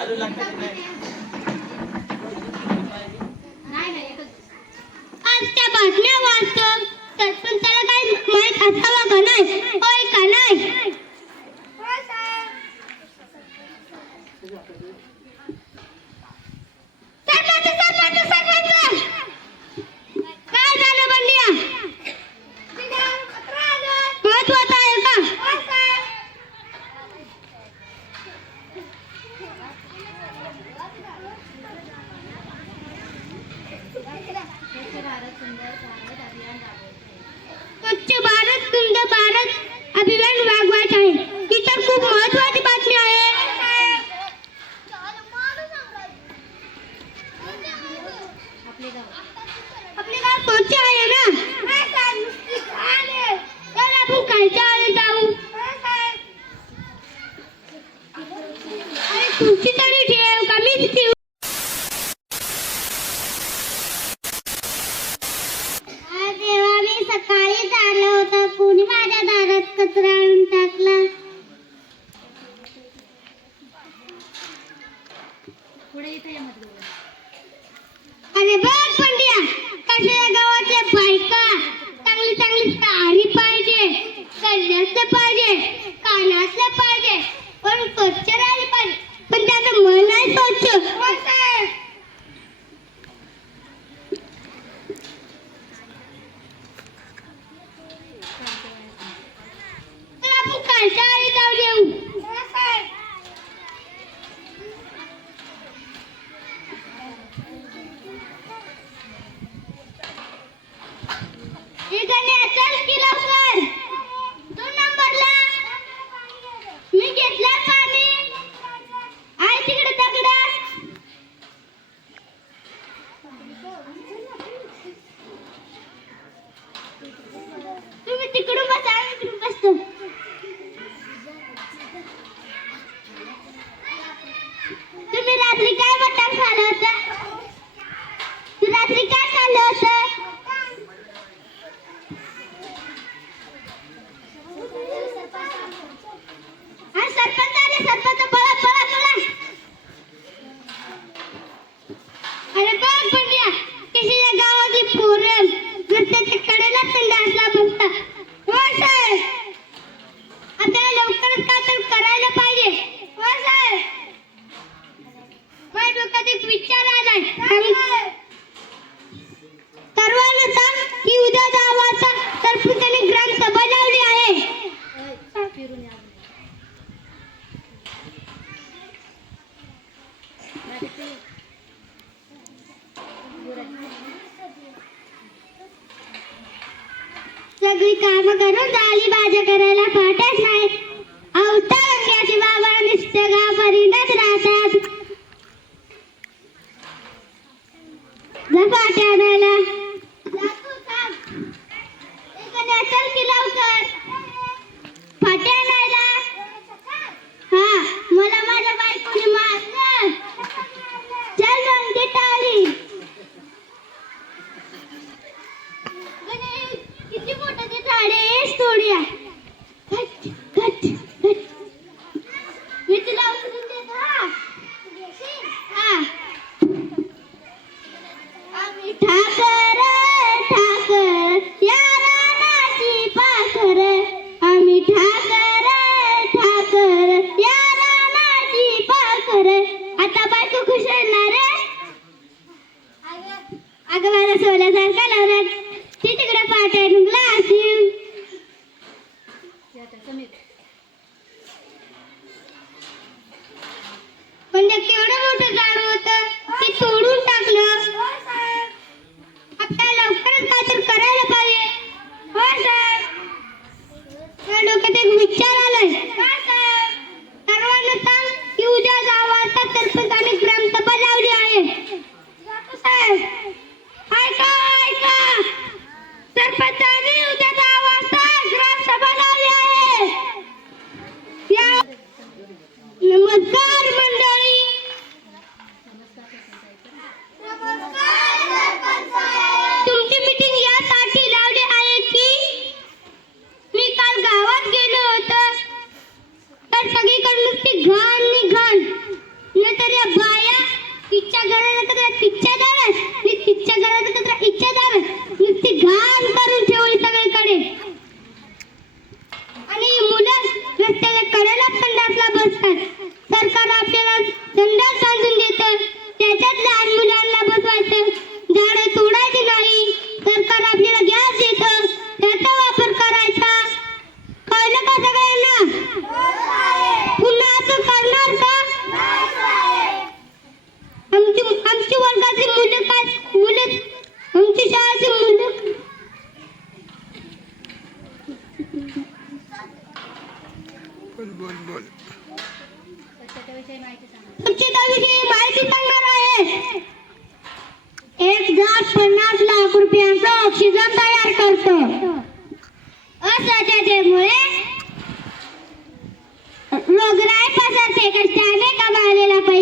आलू लागतात नाही आमच्या बातम्या वाचतो सरपंचाला काय माहीत असावा का नाही? होय का नाही? स्वच्छ भारत सुंदर भारत अभियान वागवा One, two, सगळी काम करून झाली भाज्या करायला पाठच नाही. अवता बाबा राहतात. डोक्यात एक विचार आलाय. सर्वांना सांग की उद्या गावाचा तर्फे घाण नि घाण न तर या बाया तिच्या घराला कचरा तिच्या दारात नि तिच्या घराला कचरा इच्छा दारात ती घाण दहावीची माहिती सांगणार आहे. एक झाड पन्नास लाख रुपयांचा ऑक्सिजन तयार करतो. असहजतेमुळे रोगराई पसरते कष्टाने कमावलेला पैसा?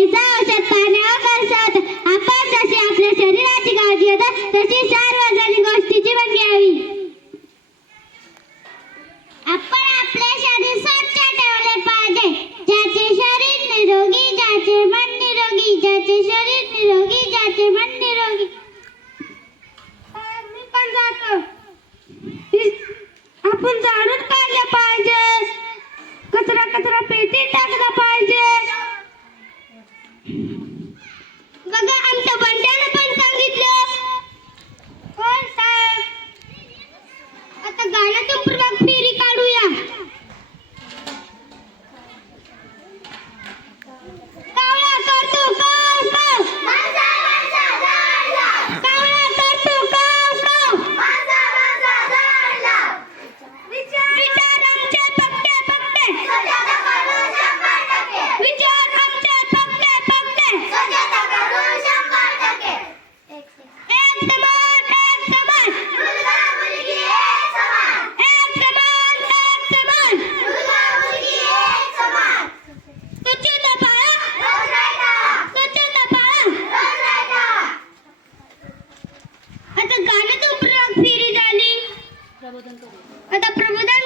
आता प्रबोधन